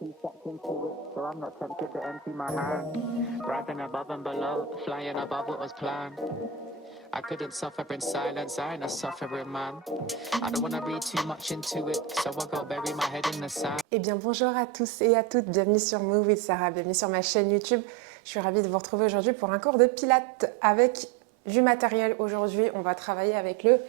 stepped into it, so I'm not tempted to empty my hand. Rising above and below, flying above what was planned. I couldn't suffer in silence, I ain't a suffering man. I don't wanna read too much into it, so I go bury my head in the sand. Eh bien bonjour à tous et à toutes, bienvenue sur Move with Sarah, bienvenue sur ma chaîne YouTube. Je suis ravie de vous retrouver aujourd'hui pour un cours de pilates avec du matériel. Aujourd'hui, on va travailler avec le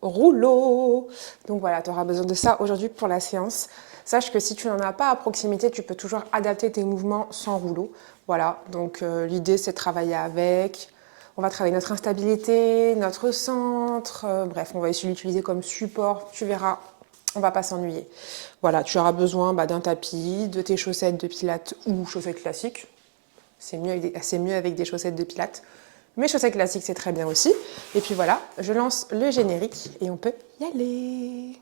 rouleau. Donc voilà, tu auras besoin de ça aujourd'hui pour la séance. Sache que si tu n'en as pas à proximité, tu peux toujours adapter tes mouvements sans rouleau. Voilà, donc l'idée c'est de travailler avec. On va travailler notre instabilité, notre centre. Bref, on va essayer de l'utiliser comme support. Tu verras, on ne va pas s'ennuyer. Voilà, tu auras besoin d'un tapis, de tes chaussettes de pilates ou chaussettes classiques. C'est mieux avec des chaussettes de pilates. Mes chaussettes classiques, c'est très bien aussi. Et puis voilà, je lance le générique et on peut y aller.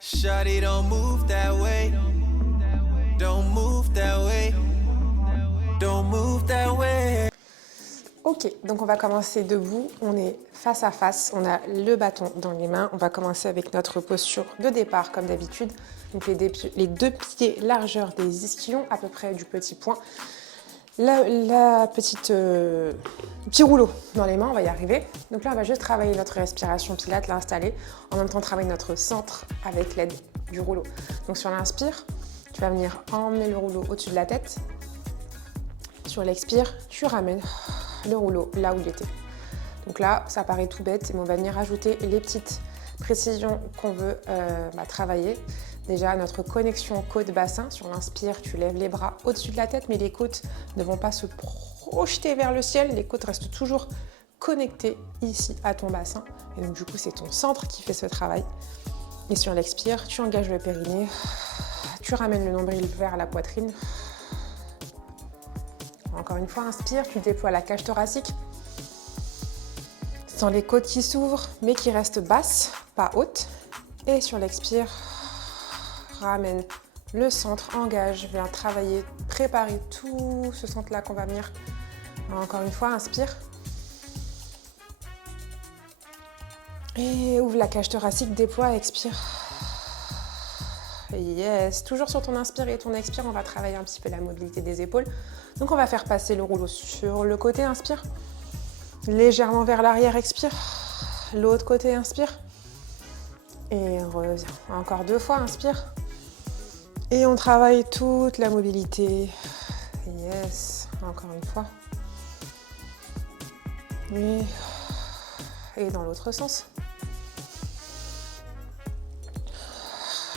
Shawty, don't move that way. Don't move that way. Don't move that way. Ok, donc on va commencer debout. On est face à face. On a le bâton dans les mains. On va commencer avec notre posture de départ comme d'habitude. Donc les deux pieds largeur des ischions, à peu près du petit point. Petit rouleau dans les mains, on va y arriver. Donc là, on va juste travailler notre respiration pilates, l'installer. En même temps, travailler notre centre avec l'aide du rouleau. Donc sur l'inspire, tu vas venir emmener le rouleau au-dessus de la tête. Sur l'expire, tu ramènes le rouleau là où il était. Donc là, ça paraît tout bête, mais on va venir ajouter les petites précisions qu'on veut travailler. Déjà, notre connexion côte-bassin. Sur l'inspire, tu lèves les bras au-dessus de la tête, mais les côtes ne vont pas se projeter vers le ciel. Les côtes restent toujours connectées ici à ton bassin. Et donc, du coup, c'est ton centre qui fait ce travail. Et sur l'expire, tu engages le périnée. Tu ramènes le nombril vers la poitrine. Encore une fois, inspire, tu déploies la cage thoracique. Sans les côtes qui s'ouvrent, mais qui restent basses, pas hautes. Et sur l'expire, ramène le centre, engage, viens travailler, préparer tout ce centre-là qu'on va venir. Encore une fois, inspire. Et ouvre la cage thoracique, déploie, expire. Yes, toujours sur ton inspire et ton expire, on va travailler un petit peu la mobilité des épaules. Donc on va faire passer le rouleau sur le côté, inspire. Légèrement vers l'arrière, expire. L'autre côté, inspire. Et reviens. Encore 2 fois, inspire. Et on travaille toute la mobilité. Yes, encore une fois. Et dans l'autre sens.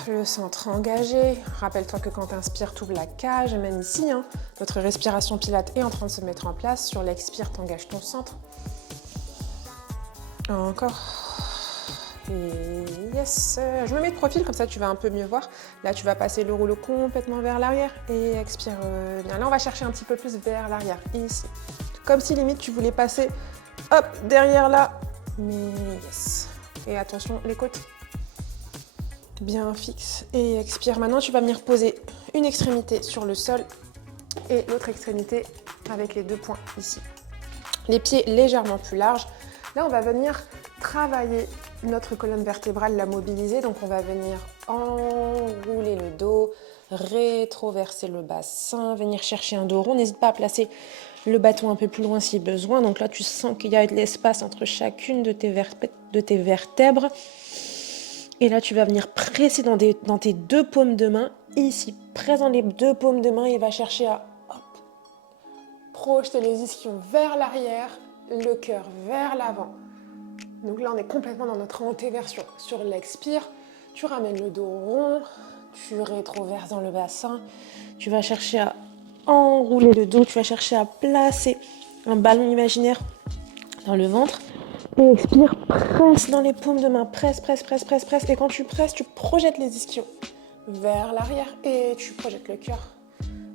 Le centre engagé. Rappelle-toi que quand tu inspires, tu ouvres la cage, même ici. Notre respiration pilate est en train de se mettre en place. Sur l'expire, tu engages ton centre. Encore. Et yes, je me mets de profil, comme ça tu vas un peu mieux voir. Là, tu vas passer le rouleau complètement vers l'arrière et expire bien. Là, on va chercher un petit peu plus vers l'arrière, ici. Comme si limite tu voulais passer, hop, derrière là. Mais yes. Et attention, les côtes bien fixes. Et expire. Maintenant, tu vas venir poser une extrémité sur le sol et l'autre extrémité avec les 2 points ici. Les pieds légèrement plus larges. Là, on va venir travailler notre colonne vertébrale, la mobiliser. Donc, on va venir enrouler le dos, rétroverser le bassin, venir chercher un dos rond. N'hésite pas à placer le bâton un peu plus loin si besoin. Donc là, tu sens qu'il y a de l'espace entre chacune de tes vertèbres. Et là, tu vas venir presser dans tes 2 paumes de main. Ici, presse dans les 2 paumes de main et va chercher à projeter les ischions vers l'arrière, le cœur vers l'avant. Donc là, on est complètement dans notre antéversion. Sur l'expire, tu ramènes le dos rond, tu rétroverses dans le bassin, tu vas chercher à enrouler le dos, tu vas chercher à placer un ballon imaginaire dans le ventre. Et expire, presse dans les paumes de main, presse. Et quand tu presses, tu projettes les ischions vers l'arrière et tu projettes le cœur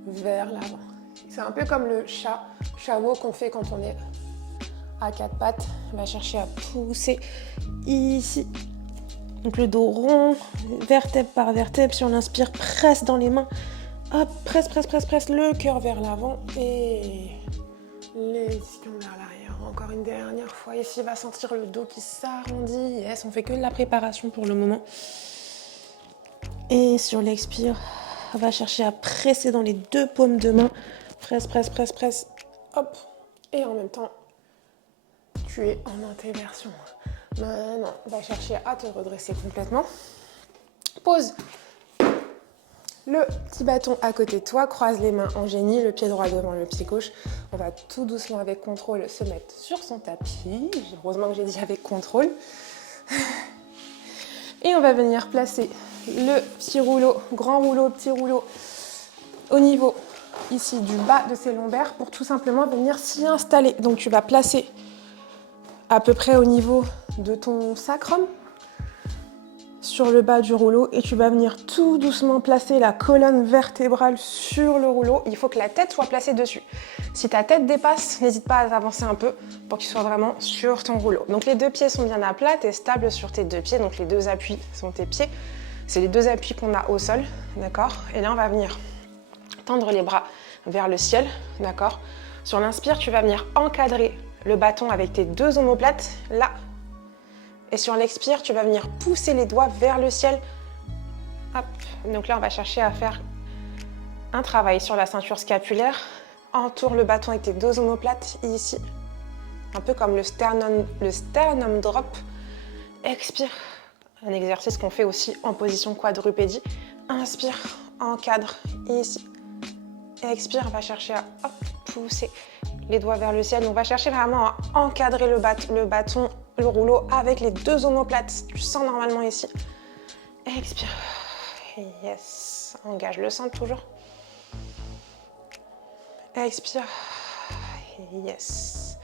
vers l'avant. C'est un peu comme le chameau qu'on fait quand on est à 4 pattes. On va chercher à pousser ici. Donc le dos rond, vertèbre par vertèbre. Si on inspire, presse dans les mains. Hop, presse. Le cœur vers l'avant et les ischions vers l'arrière. encore une dernière fois. Ici, va sentir le dos qui s'arrondit. Yes, on fait que de la préparation pour le moment. Et sur l'expire, on va chercher à presser dans les deux paumes de main. Presse, presse, presse, presse. Hop. Et en même temps, tu es en antéversion. Maintenant, on va chercher à te redresser complètement. Pose le petit bâton à côté de toi, croise les mains en génie, le pied droit devant le pied gauche. On va tout doucement avec contrôle se mettre sur son tapis. Heureusement que j'ai dit avec contrôle. Et on va venir placer le petit rouleau, grand rouleau, petit rouleau au niveau ici du bas de ses lombaires pour tout simplement venir s'y installer. Donc tu vas placer à peu près au niveau de ton sacrum sur le bas du rouleau et tu vas venir tout doucement placer la colonne vertébrale sur le rouleau. Il faut que la tête soit placée dessus. Si ta tête dépasse, n'hésite pas à avancer un peu pour qu'il soit vraiment sur ton rouleau. Donc les deux pieds sont bien à plat, tu es stable sur tes deux pieds, donc les deux appuis sont tes pieds. C'est les deux appuis qu'on a au sol, d'accord? Et là on va venir tendre les bras vers le ciel, d'accord? Sur l'inspire, tu vas venir encadrer le bâton avec tes deux omoplates, là. Et sur l'expire, tu vas venir pousser les doigts vers le ciel. Hop. Donc là, on va chercher à faire un travail sur la ceinture scapulaire. Entoure le bâton avec tes deux omoplates ici. Un peu comme le sternum drop. Expire. Un exercice qu'on fait aussi en position quadrupédie. Inspire, encadre ici. Expire, on va chercher à pousser les doigts vers le ciel. On va chercher vraiment à encadrer le bâton, le rouleau avec les deux omoplates. Tu sens normalement ici. Expire. Yes. Engage le centre toujours. Expire. Yes.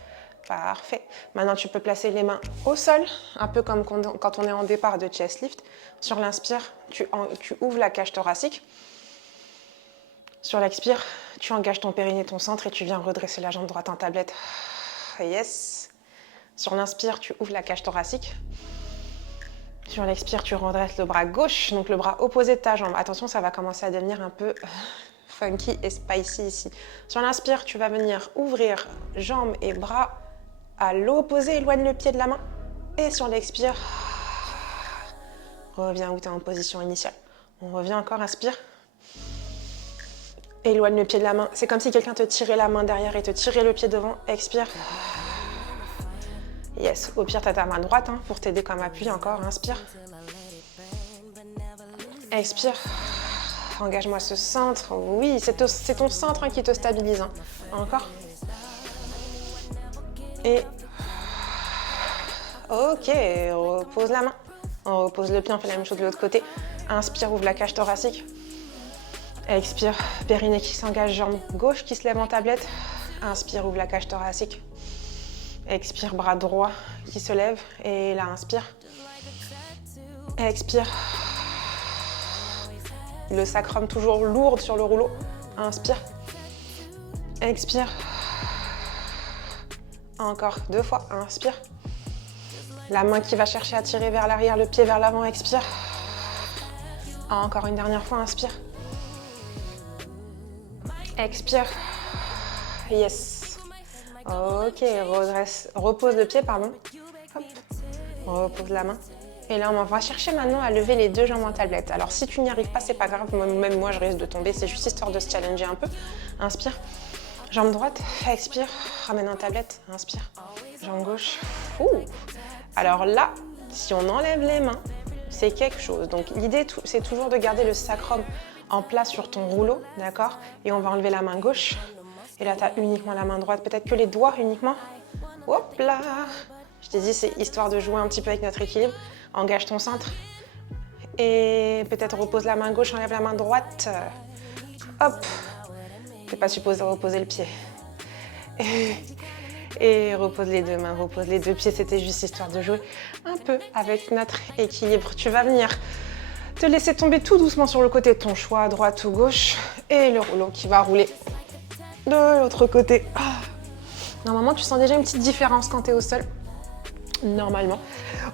Parfait. Maintenant, tu peux placer les mains au sol, un peu comme quand on est en départ de chest lift. Sur l'inspire, tu ouvres la cage thoracique. Sur l'expire, tu engages ton périnée, ton centre et tu viens redresser la jambe droite en tablette. Yes. Sur l'inspire, tu ouvres la cage thoracique. Sur l'expire, tu redresses le bras gauche, donc le bras opposé de ta jambe. Attention, ça va commencer à devenir un peu funky et spicy ici. Sur l'inspire, tu vas venir ouvrir jambes et bras à l'opposé, éloigne le pied de la main. Et sur l'expire, reviens où tu es en position initiale. On revient encore, inspire. Éloigne le pied de la main. C'est comme si quelqu'un te tirait la main derrière et te tirait le pied devant. Expire. Yes. Au pire, tu as ta main droite pour t'aider comme appui encore. Inspire. Expire. Engage-moi ce centre. Oui, c'est ton centre qui te stabilise. Encore. Et ok, repose la main. On repose le pied, on fait la même chose de l'autre côté. Inspire, ouvre la cage thoracique. Expire, périnée qui s'engage, jambe gauche qui se lève en tablette. Inspire, ouvre la cage thoracique. Expire, bras droit qui se lève. Et là, inspire. Expire. Le sacrum toujours lourd sur le rouleau. Inspire. Expire. Encore 2 fois. Inspire. La main qui va chercher à tirer vers l'arrière, le pied vers l'avant. Expire. Encore une dernière fois. Inspire. Expire. Yes. Ok, redresse. Repose le pied, pardon. Hop. Repose la main. Et là, on va chercher maintenant à lever les deux jambes en tablette. Alors, si tu n'y arrives pas, c'est pas grave. Même moi, je risque de tomber. C'est juste histoire de se challenger un peu. Inspire. Jambe droite. Expire. Ramène en tablette. Inspire. Jambe gauche. Ouh. Alors là, si on enlève les mains, c'est quelque chose. Donc, l'idée, c'est toujours de garder le sacrum en place sur ton rouleau, d'accord? Et on va enlever la main gauche. Et là, tu as uniquement la main droite. Peut-être que les doigts uniquement. Hop là! Je t'ai dit, c'est histoire de jouer un petit peu avec notre équilibre. Engage ton centre. Et peut-être repose la main gauche, enlève la main droite. Hop! T'es pas supposé reposer le pied. Et repose les deux mains, repose les deux pieds. C'était juste histoire de jouer un peu avec notre équilibre. Tu vas venir te laisser tomber tout doucement sur le côté de ton choix, droite ou gauche. Et le rouleau qui va rouler de l'autre côté. Normalement, tu sens déjà une petite différence quand tu es au sol. Normalement.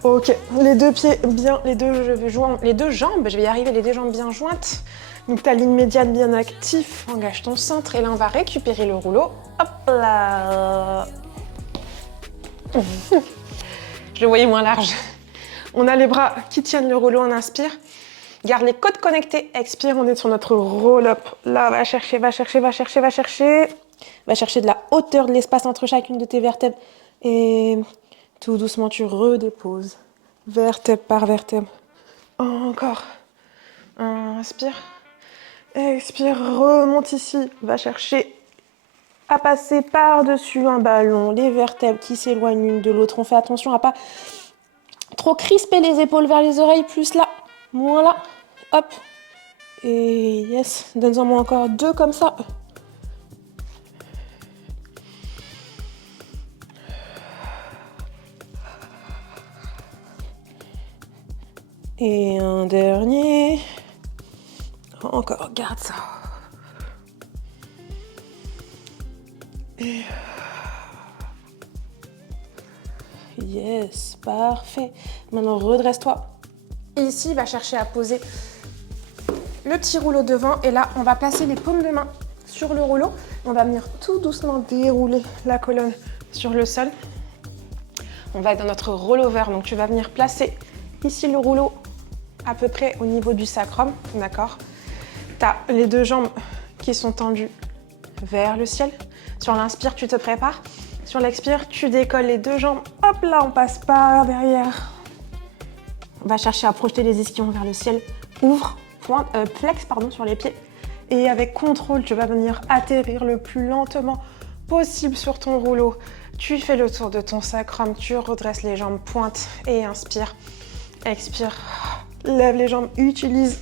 Ok, les deux pieds bien, les deux jambes, je vais y arriver, les deux jambes bien jointes. Donc ta ligne médiane bien active, engage ton centre. Et là, on va récupérer le rouleau. Hop là. Je le voyais moins large. On a les bras qui tiennent le rouleau, on inspire. Garde les côtes connectées, expire, on est sur notre roll-up. Là, va chercher, va chercher, va chercher, va chercher. Va chercher de la hauteur, de l'espace entre chacune de tes vertèbres. Et tout doucement, tu redéposes. Vertèbre par vertèbre. Encore. Inspire. Expire, remonte ici. Va chercher à passer par-dessus un ballon, les vertèbres qui s'éloignent l'une de l'autre. On fait attention à pas trop crisper les épaules vers les oreilles, plus là, moins là. Hop. Et yes, donne-en moi encore 2 comme ça. Et un dernier. Encore, garde ça. Et... yes, parfait. Maintenant, redresse-toi. Et ici, va chercher à poser le petit rouleau devant. Et là, on va placer les paumes de main sur le rouleau. On va venir tout doucement dérouler la colonne sur le sol. On va être dans notre rollover. Donc, tu vas venir placer ici le rouleau à peu près au niveau du sacrum. D'accord ? Tu as les 2 jambes qui sont tendues vers le ciel. Sur l'inspire, tu te prépares. Sur l'expire, tu décolles les 2 jambes. Hop là, on passe par derrière. On va chercher à projeter les ischions vers le ciel. Ouvre, flex sur les pieds. Et avec contrôle, tu vas venir atterrir le plus lentement possible sur ton rouleau. Tu fais le tour de ton sacrum. Tu redresses les jambes, pointe et inspire. Expire. Lève les jambes, utilise.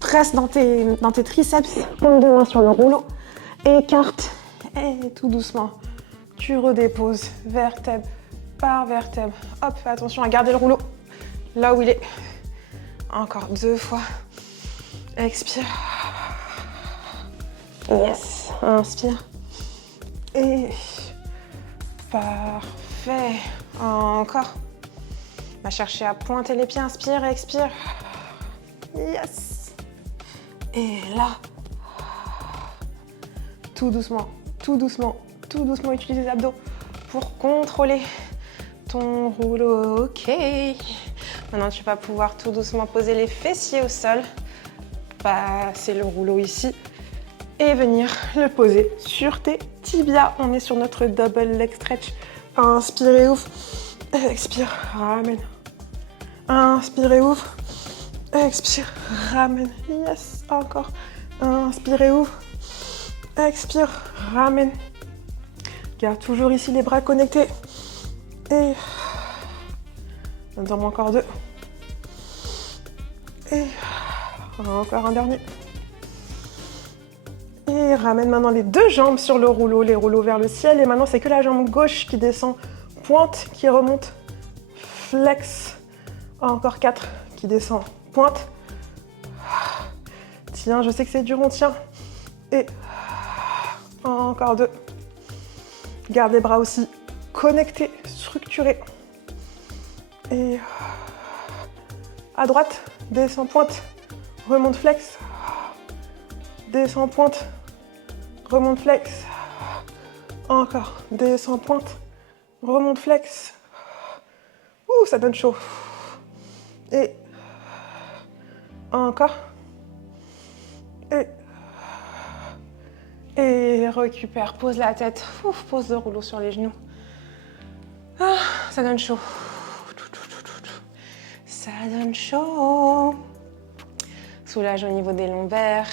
Presse dans tes triceps. Paume de main sur le rouleau. Écarte. Et tout doucement, tu redéposes vertèbre par vertèbre. Hop, fais attention à garder le rouleau là où il est. Encore 2 fois. Expire. Yes. Inspire. Et parfait. Encore. On va chercher à pointer les pieds. Inspire, expire. Yes. Et là, tout doucement. Tout doucement, utilise les abdos pour contrôler ton rouleau. Ok. Maintenant, tu vas pouvoir tout doucement poser les fessiers au sol, passer le rouleau ici et venir le poser sur tes tibias. On est sur notre double leg stretch. Inspirez, ouvre. Expire, ramène. Inspirez, ouvre. Expire, ramène. Yes, encore. Inspirez, ouvre. Expire, ramène. Garde toujours ici les bras connectés. Et donne-moi encore 2. Et encore un dernier. Et ramène maintenant les 2 jambes sur le rouleau, les rouleaux vers le ciel. Et maintenant, c'est que la jambe gauche qui descend, pointe, qui remonte, flex. Encore 4 qui descend, pointe. Tiens, je sais que c'est dur, on tient. Et encore 2. Garde les bras aussi connectés, structurés. Et à droite, descend, pointe, remonte, flex. Descend, pointe, remonte, flex. Encore, descend, pointe, remonte, flex. Ouh, ça donne chaud. Et encore. Et récupère, pose la tête, ouf, pose le rouleau sur les genoux. Ah, ça donne chaud. Ça donne chaud. Soulage au niveau des lombaires.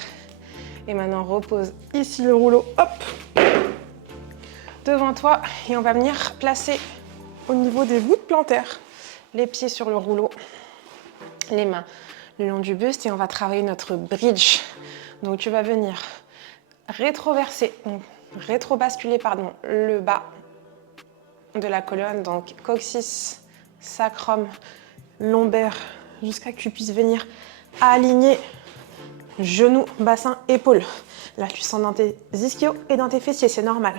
Et maintenant, repose ici le rouleau, hop, devant toi. Et on va venir placer au niveau des voûtes plantaires les pieds sur le rouleau, les mains le long du buste. Et on va travailler notre bridge. Donc, tu vas venir rétro-basculer le bas de la colonne, donc coccyx, sacrum, lombaire, jusqu'à que tu puisses venir aligner genoux, bassin, épaules. Là, tu sens dans tes ischios et dans tes fessiers, c'est normal.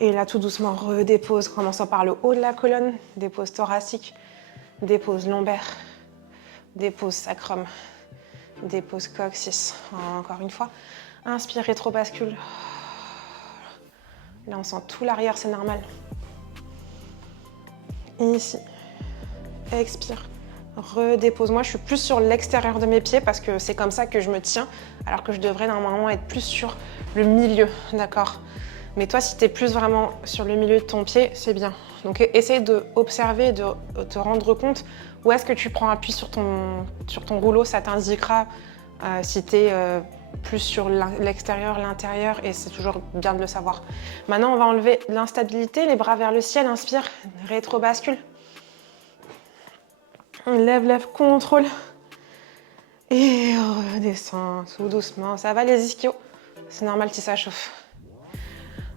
Et là, tout doucement, redépose, commençant par le haut de la colonne, dépose thoracique, dépose lombaire, dépose sacrum, dépose coccyx. Encore une fois. Inspire, rétro-bascule. Là, on sent tout l'arrière, c'est normal. Ici. Expire. Redépose. Moi, je suis plus sur l'extérieur de mes pieds parce que c'est comme ça que je me tiens, alors que je devrais normalement être plus sur le milieu, d'accord? Mais toi, si tu es plus vraiment sur le milieu de ton pied, c'est bien. Donc, essaye d'observer, de te rendre compte où est-ce que tu prends appui sur ton rouleau. Ça t'indiquera si tu es plus sur l'extérieur, l'intérieur, et c'est toujours bien de le savoir. Maintenant, on va enlever l'instabilité, les bras vers le ciel. Inspire, rétro-bascule. Lève, contrôle. Et redescends tout doucement. Ça va les ischios? C'est normal si ça chauffe.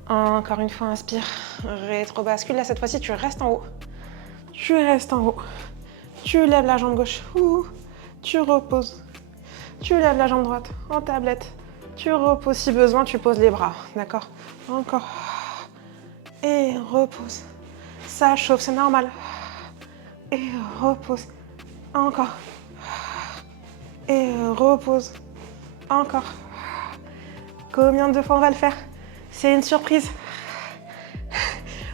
Encore une fois, inspire, rétro-bascule. Là, cette fois-ci, tu restes en haut. Tu restes en haut. Tu lèves la jambe gauche. Tu reposes. Tu lèves la jambe droite en tablette. Tu reposes. Si besoin, tu poses les bras. D'accord? Encore. Et repose. Ça chauffe, c'est normal. Et repose. Encore. Et repose. Encore. Combien de fois on va le faire? C'est une surprise.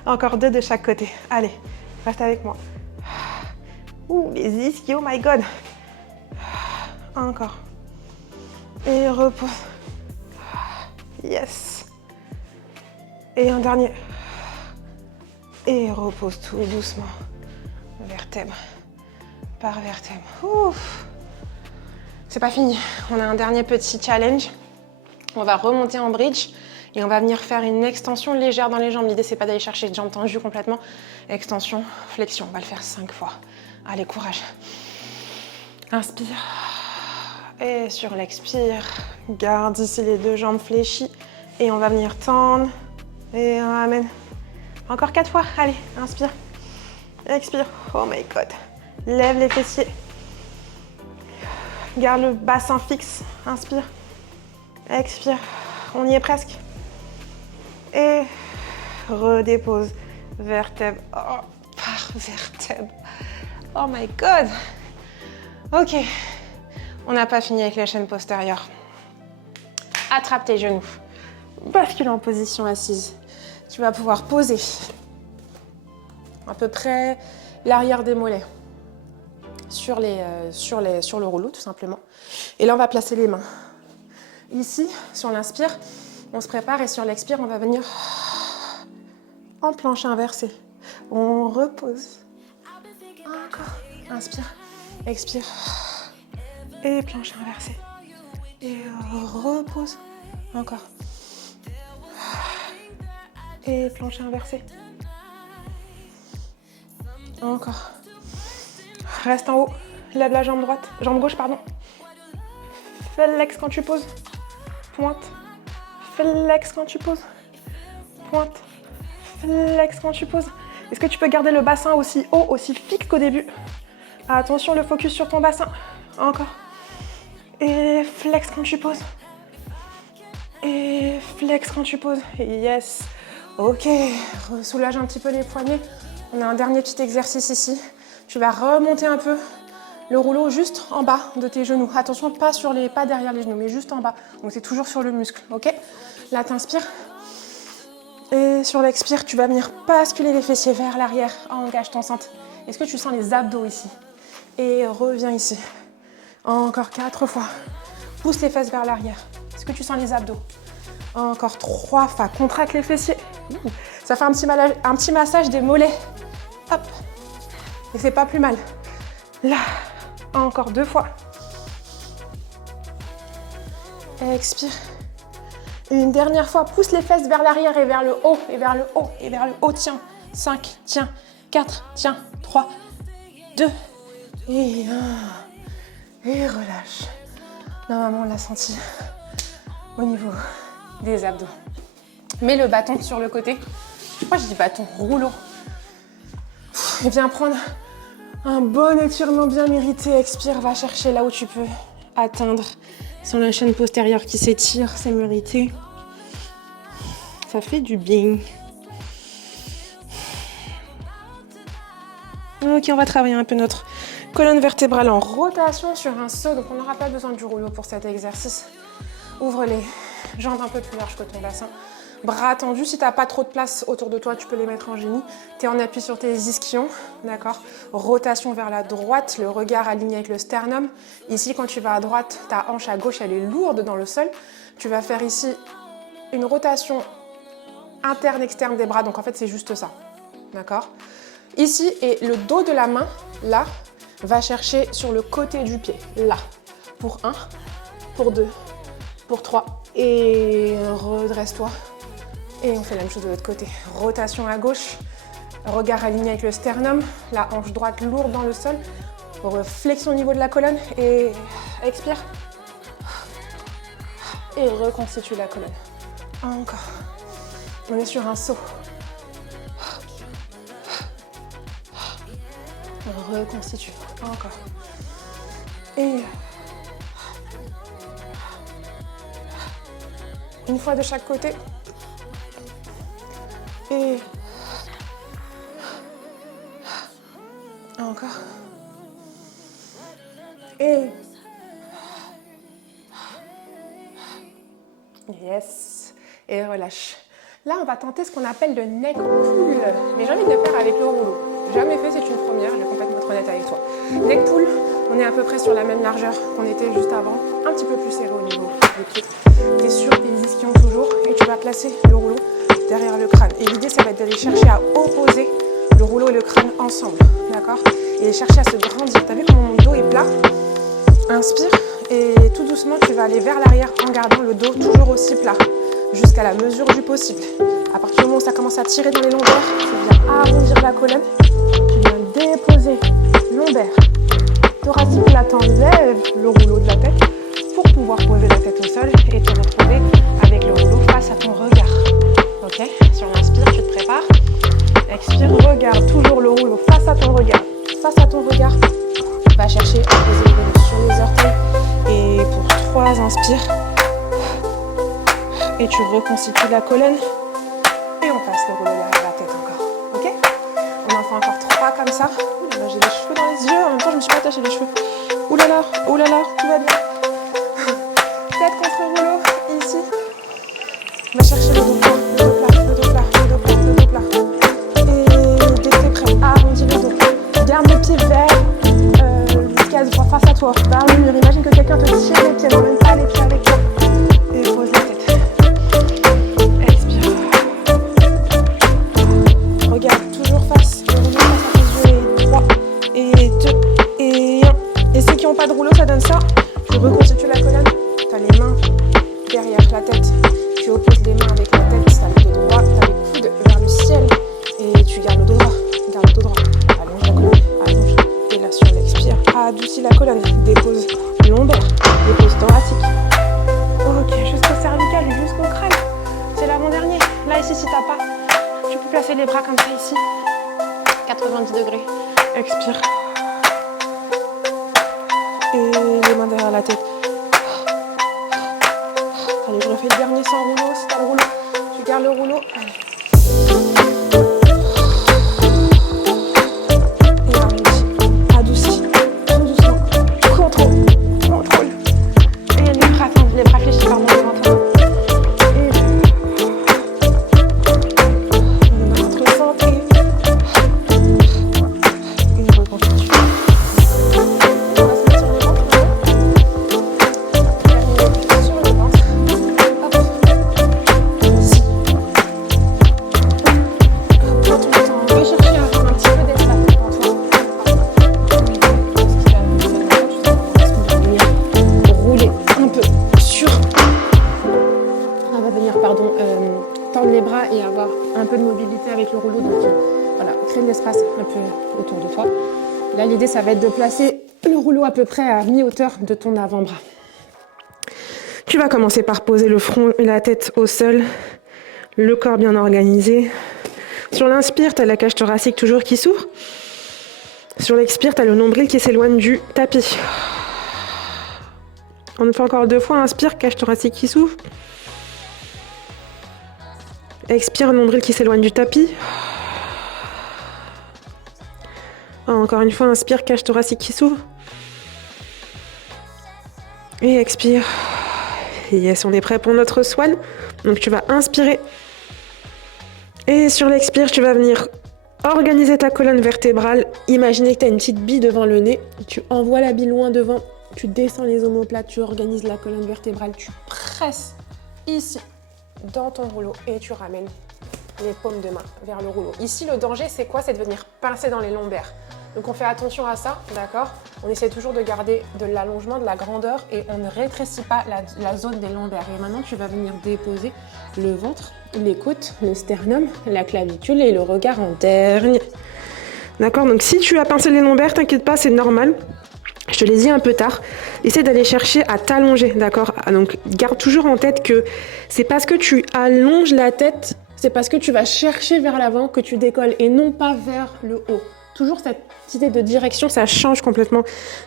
Encore 2 de chaque côté. Allez, reste avec moi. Ouh, les ischios, oh my god. Encore. Et repose. Yes. Et un dernier. Et repose tout doucement. Vertèbre par vertèbre. Ouf. C'est pas fini. On a un dernier petit challenge. On va remonter en bridge et on va venir faire une extension légère dans les jambes. L'idée, c'est pas d'aller chercher les jambes tendues complètement. Extension, flexion. On va le faire 5 fois. Allez, courage. Inspire. Et sur l'expire, garde ici les 2 jambes fléchies. Et on va venir tendre. Et on ramène. Encore 4 fois. Allez, inspire. Expire. Oh my god. Lève les fessiers. Garde le bassin fixe. Inspire. Expire. On y est presque. Et redépose. Vertèbre. Oh, par vertèbre. Oh my god. Ok. On n'a pas fini avec la chaîne postérieure. Attrape tes genoux. Bascule en position assise. Tu vas pouvoir poser à peu près l'arrière des mollets sur le rouleau, tout simplement. Et là, on va placer les mains. Ici, sur l'inspire, on se prépare et sur l'expire, on va venir en planche inversée. On repose. Encore. Inspire, expire. Et planche inversée. Et repose. Encore. Et planche inversée. Encore. Reste en haut. Lève la jambe droite. Jambe gauche, pardon. Flex quand tu poses. Pointe. Flex quand tu poses. Pointe. Flex quand tu poses. Est-ce que tu peux garder le bassin aussi haut, aussi fixe qu'au début? Attention, le focus sur ton bassin. Encore. Et flex quand tu poses. Et flex quand tu poses. Yes. Ok. Soulage un petit peu les poignets. On a un dernier petit exercice ici. Tu vas remonter un peu le rouleau juste en bas de tes genoux. Attention, pas derrière les genoux, mais juste en bas. Donc c'est toujours sur le muscle, ok? Là, t'inspires. Et sur l'expire, tu vas venir basculer les fessiers vers l'arrière. Engage ton centre. Est-ce que tu sens les abdos ici? Et reviens ici. Encore 4 fois. Pousse les fesses vers l'arrière. Est-ce que tu sens les abdos? Encore 3 fois. Contracte les fessiers. Ça fait un petit massage des mollets. Hop. Et c'est pas plus mal. Là. Encore 2 fois. Expire. Une dernière fois. Pousse les fesses vers l'arrière et vers le haut. Et vers le haut. Et vers le haut. Tiens. 5. Tiens. 4. Tiens. 3. 2. Et 1. Et relâche. Normalement, on l'a senti au niveau des abdos. Mets le bâton sur le côté. Moi, je dis bâton, rouleau. Et viens prendre un bon étirement bien mérité. Expire, va chercher là où tu peux atteindre. Sur la chaîne postérieure qui s'étire, c'est mérité. Ça fait du bien. Ok, on va travailler un peu notre colonne vertébrale en rotation sur un saut. Donc, on n'aura pas besoin du rouleau pour cet exercice. Ouvre les jambes un peu plus larges que ton bassin. Bras tendus, si tu n'as pas trop de place autour de toi, tu peux les mettre en génie. Tu es en appui sur tes ischions, d'accord? Rotation vers la droite, le regard aligné avec le sternum. Ici, quand tu vas à droite, ta hanche à gauche, elle est lourde dans le sol. Tu vas faire ici une rotation interne-externe des bras, donc en fait, c'est juste ça, d'accord? Ici, et le dos de la main, là, va chercher sur le côté du pied, là, pour 1, pour 2, pour 3, et redresse-toi. Et on fait la même chose de l'autre côté. Rotation à gauche, regard aligné avec le sternum, la hanche droite lourde dans le sol, flexion au niveau de la colonne, et expire. Et reconstitue la colonne. Encore. On est sur un saut. On reconstitue. Encore. Et une fois de chaque côté. Et encore. Et yes. Et relâche. Là, on va tenter ce qu'on appelle le neck pull. Mais j'ai envie de le faire avec le rouleau. Jamais fait, c'est une première. Je vais complètement être honnête avec toi. Neck pull, on est à peu près sur la même largeur qu'on était juste avant. Un petit peu plus serré au niveau des pieds. Tu es sur tes ischions toujours. Et tu vas placer le rouleau derrière le crâne. Et l'idée, ça va être d'aller chercher à opposer le rouleau et le crâne ensemble. D'accord? Et chercher à se grandir. Tu as vu comment mon dos est plat? Inspire. Et tout doucement, tu vas aller vers l'arrière en gardant le dos toujours aussi plat. Jusqu'à la mesure du possible. À partir du moment où ça commence à tirer dans les lombaires, tu viens arrondir la colonne. Tu viens déposer lombaire. Thoracique latent, lève le rouleau de la tête pour pouvoir poser la tête au sol et te retrouver avec le rouleau face à ton regard. Ok? Sur l'inspire, tu te prépares. Expire, regarde toujours le rouleau face à ton regard. Face à ton regard, va chercher à poser le rouleau sur les orteils. Et pour 3, inspire. Et tu reconstitues la colonne. Et on passe le rouleau derrière la tête encore. Ok? On en fait encore 3 comme ça. Ouh là là, j'ai les cheveux dans les yeux. En même temps, je me suis pas attaché les cheveux. Ouh là là, tout va bien. Tête contre rouleau, ici. Va chercher le dos plat, le dos plat, le dos plat, le dos plat, le dos plat. Et dès que t'es prêt, arrondis le dos. Garde les pieds vers jusqu'à face à toi. Vers le mur. Imagine que quelqu'un te tire les pieds, n'emmène pas les pieds avec toi. Et pose la tête. Expire. Regarde toujours face. Le rouleau face à tes yeux. Et 3, et 2, et 1. Et ceux qui n'ont pas de rouleau, ça donne ça. Tu reconstitues la colonne. Tu as les mains derrière la tête. Tu opposes les mains avec la tête. Tu as le dos droit. Tu as les coudes vers le ciel. Et tu gardes le dos droit. Garde le dos droit. Allonge la colonne. Allonge. Et là, sur l'expire, adoucis la colonne. Dépose lombaire. Dépose thoracique. Ok, jusqu'au cervical, jusqu'au crâne. C'est l'avant-dernier. Là, ici, si tu n'as pas, tu peux placer les bras comme ça ici. 90 degrés. Expire. Et les mains derrière la tête. Allez, je refais le dernier sans rouleau. Si tu as le rouleau, tu gardes le rouleau. Allez. Et adoucis. Tout doucement. Contrôle. Et les bras fléchis par mon devant toi. Tendre les bras et avoir un peu de mobilité avec le rouleau. Donc voilà, crée de l'espace un peu autour de toi. Là, l'idée, ça va être de placer le rouleau à peu près à mi-hauteur de ton avant-bras. Tu vas commencer par poser le front et la tête au sol, le corps bien organisé. Sur l'inspire, tu as la cage thoracique toujours qui s'ouvre. Sur l'expire, tu as le nombril qui s'éloigne du tapis. On le fait encore 2 fois. Inspire, cage thoracique qui s'ouvre. Expire, nombril qui s'éloigne du tapis. Encore une fois, inspire, cage thoracique qui s'ouvre. Et expire. Yes, on est prêt pour notre swan. Donc tu vas inspirer Et sur l'expire, tu vas venir organiser ta colonne vertébrale. Imaginez que tu as une petite bille devant le nez. Tu envoies la bille loin devant. Tu descends les omoplates. Tu organises la colonne vertébrale. Tu presses ici dans ton rouleau et tu ramènes les paumes de main vers le rouleau. Ici, le danger, c'est quoi? C'est de venir pincer dans les lombaires. Donc on fait attention à ça, d'accord? On essaie toujours de garder de l'allongement, de la grandeur et on ne rétrécit pas la zone des lombaires. Et maintenant, tu vas venir déposer le ventre, les côtes, le sternum, la clavicule et le regard en dernier. D'accord? Donc si tu as pincé les lombaires, t'inquiète pas, c'est normal. Je te l'ai dit un peu tard. Essaie d'aller chercher à t'allonger, d'accord? Donc garde toujours en tête que c'est parce que tu allonges la tête, c'est parce que tu vas chercher vers l'avant que tu décolles et non pas vers le haut. Toujours cette idée de direction, ça change complètement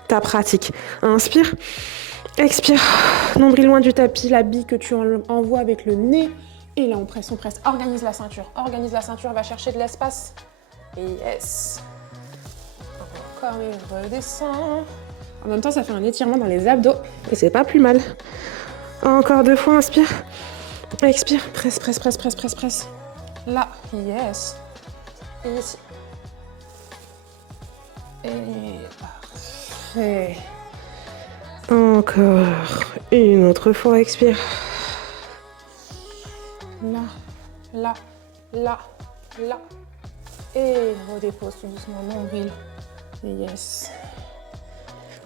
ta pratique. Inspire, expire, nombril loin du tapis, la bille que tu envoies avec le nez. Et là, on presse, on presse. Organise la ceinture, va chercher de l'espace. Et yes. Encore et redescend. En même temps, ça fait un étirement dans les abdos et c'est pas plus mal. Encore 2 fois, inspire, expire, presse, presse, presse, presse, presse, presse. Là, yes. Et ici. Et parfait. Encore une autre fois, expire. Là, là, là, là. Et redépose tout doucement nombril. Yes.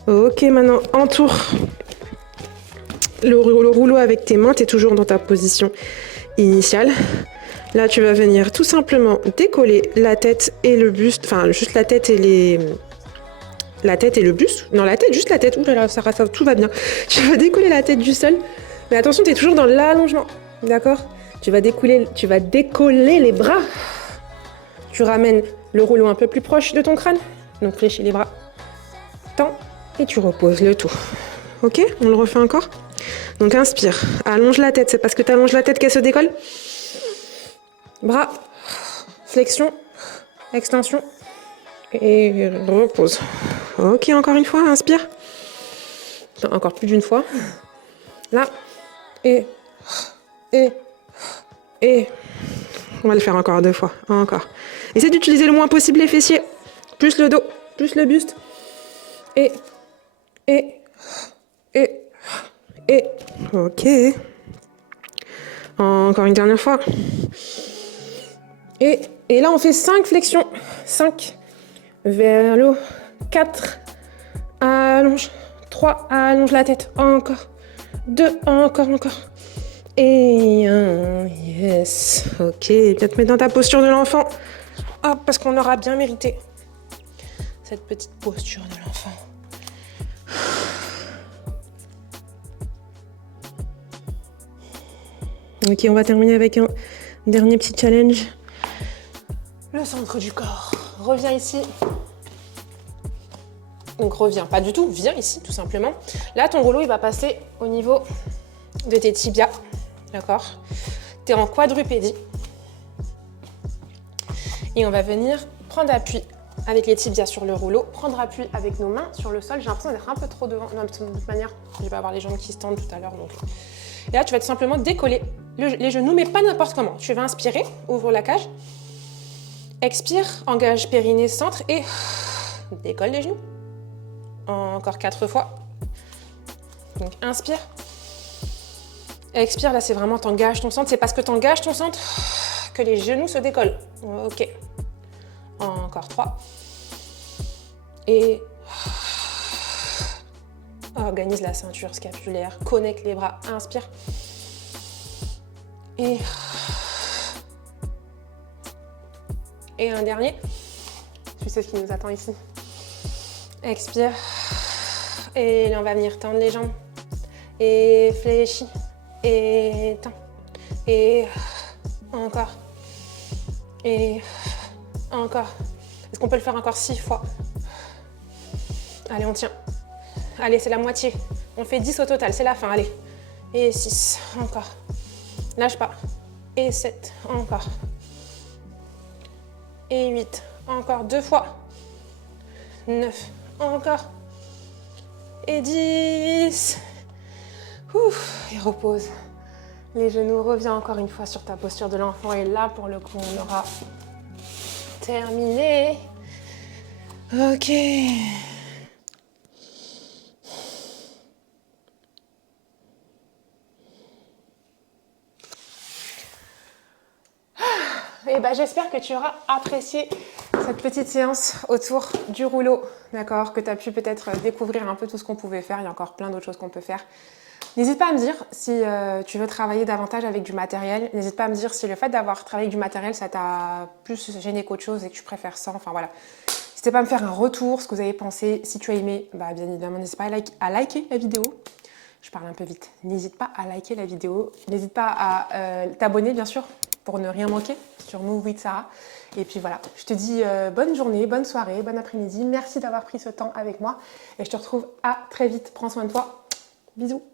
Ok, maintenant entoure le rouleau avec tes mains. Tu es toujours dans ta position initiale. Là, tu vas venir tout simplement décoller la tête et le buste. Enfin, juste la tête et la tête et le buste. Non, la tête, juste la tête. Ouh là là, ça, tout va bien. Tu vas décoller la tête du sol. Mais attention, tu es toujours dans l'allongement. D'accord? Tu vas décoller les bras. Tu ramènes le rouleau un peu plus proche de ton crâne. Donc, fléchis les bras. Tends et tu reposes le tout. Ok? On le refait encore? Donc, inspire. Allonge la tête. C'est parce que tu allonges la tête qu'elle se décolle. Bras. Flexion. Extension. Et repose. Ok, encore une fois. Inspire. Encore plus d'une fois. Là. Et. On va le faire encore 2 fois. Encore. Essaie d'utiliser le moins possible les fessiers. Plus le dos. Plus le buste. Et. Ok. Encore une dernière fois. Et là, on fait 5 flexions. 5. Vers le haut. 4. Allonge. 3. Allonge la tête. Encore. 2. Encore. Et 1. Yes. Ok. Viens te mettre dans ta posture de l'enfant. Hop, parce qu'on aura bien mérité cette petite posture de l'enfant. Ok, on va terminer avec un dernier petit challenge. Le centre du corps. Reviens ici. Donc reviens, pas du tout, viens ici tout simplement. Là, ton rouleau, il va passer au niveau de tes tibias. D'accord? Tu es en quadrupédie. Et on va venir prendre appui avec les tibias sur le rouleau, prendre appui avec nos mains sur le sol. J'ai l'impression d'être un peu trop devant. Non, de toute manière, je vais avoir les jambes qui se tendent tout à l'heure. Donc. Et là, tu vas tout simplement décoller les genoux, mais pas n'importe comment. Tu vas inspirer, ouvre la cage. Expire, engage périnée, centre et décolle les genoux. Encore 4 fois. Donc, inspire. Expire, là, c'est vraiment t'engages ton centre. C'est parce que t'engages ton centre que les genoux se décollent. Ok. Encore 3. Et organise la ceinture scapulaire. Connecte les bras. Inspire. Et un dernier. Tu sais ce qui nous attend ici. Expire. Et là, on va venir tendre les jambes. Et fléchis. Et tends. Et encore. Et encore. Est-ce qu'on peut le faire encore 6 fois? Allez, on tient. Allez, c'est la moitié. On fait 10 au total, c'est la fin, allez. Et 6, encore. Lâche pas. Et 7, encore. Et 8, encore 2 fois. 9, encore. Et 10. Ouf, et repose. Les genoux, reviens encore une fois sur ta posture de l'enfant. Et là, pour le coup, on aura terminé. Ok. Et ben, j'espère que tu auras apprécié cette petite séance autour du rouleau, d'accord, que tu as pu peut-être découvrir un peu tout ce qu'on pouvait faire. Il y a encore plein d'autres choses qu'on peut faire. N'hésite pas à me dire si tu veux travailler davantage avec du matériel. N'hésite pas à me dire si le fait d'avoir travaillé avec du matériel, ça t'a plus gêné qu'autre chose et que tu préfères ça. Enfin voilà. N'hésitez pas à me faire un retour, ce que vous avez pensé. Si tu as aimé, bah, bien évidemment, n'hésite pas à liker la vidéo. Je parle un peu vite. N'hésite pas à liker la vidéo. N'hésite pas à t'abonner, bien sûr, pour ne rien manquer sur Move with Sarah. Et puis voilà, je te dis bonne journée, bonne soirée, bon après-midi. Merci d'avoir pris ce temps avec moi. Et je te retrouve à très vite. Prends soin de toi. Bisous.